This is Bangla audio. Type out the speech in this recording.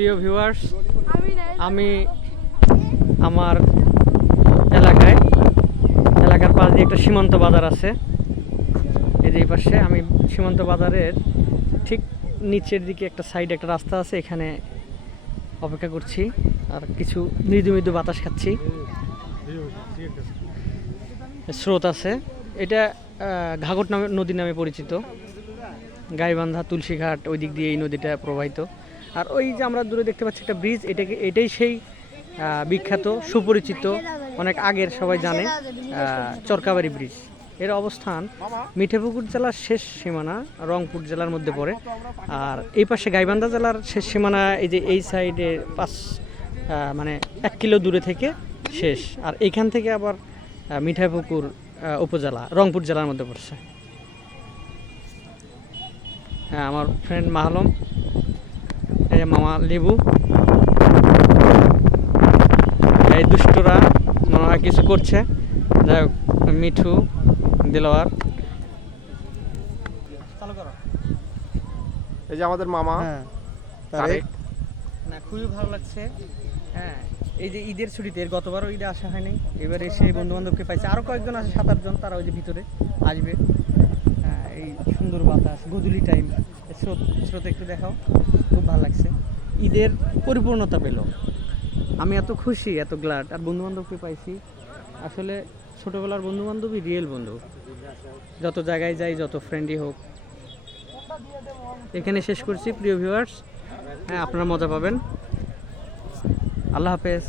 প্রিয় ভিউয়ার্স, আমি আমার এলাকার পাশ দিয়ে একটা সীমান্ত বাজার আছে। এই যে এই পাশে আমি সীমান্ত বাজারের ঠিক নিচের দিকে একটা সাইডে একটা রাস্তা আছে, এখানে অপেক্ষা করছি আর কিছু মৃদু মৃদু বাতাস খাচ্ছি। স্রোত আছে, এটা ঘাঘট নদী নামে পরিচিত। গাইবান্ধা তুলসীঘাট ওই দিক দিয়ে এই নদীটা প্রবাহিত। আর ওই যে আমরা দূরে দেখতে পাচ্ছি একটা ব্রিজ, এটাই সেই বিখ্যাত সুপরিচিত অনেক আগের সবাই জানে চরকাবাড়ি ব্রিজ। এর অবস্থান মিঠাপুকুর জেলার শেষ সীমানা রংপুর জেলার মধ্যে পড়ে। আর এই পাশে গাইবান্ধা জেলার শেষ সীমানা এই যে এই সাইডে মানে 1 কিলো দূরে থেকে শেষ। আর এইখান থেকে আবার মিঠাপুকুর উপজেলা রংপুর জেলার মধ্যে পড়ছে। হ্যাঁ, আমার ফ্রেন্ড মাহলম, এই মামা লেবু, এই দুষ্টরা মনে হয় কিছু করছে। যাই হোক, মিঠু, দিলওয়ার, এই যে আমাদের মামা। না, খুবই ভালো লাগছে। হ্যাঁ, এই যে ঈদের ছুটিতে গতবারও ঈদে আসা হয়নি, এবার এসে বন্ধু বান্ধবকে পাইছে। আরও কয়েকজন আছে, 7-8 জন, তারা ওই যে ভিতরে আসবে। এই সুন্দর বাতাস, গধূলি টাইম, স্রোত একটু দেখাও, খুব ভালো লাগছে। ঈদের পরিপূর্ণতা পেল, আমি এত খুশি, এত গ্লাড। আর বন্ধু বান্ধবকে পাইছি, আসলে ছোটোবেলার বন্ধু বান্ধবই রিয়েল বন্ধু। যত জায়গায় যাই, যত ফ্রেন্ডই হোক। এখানে শেষ করছি প্রিয় ভিউয়ার্স। হ্যাঁ, আপনারা মজা পাবেন। আল্লাহ হাফেজ।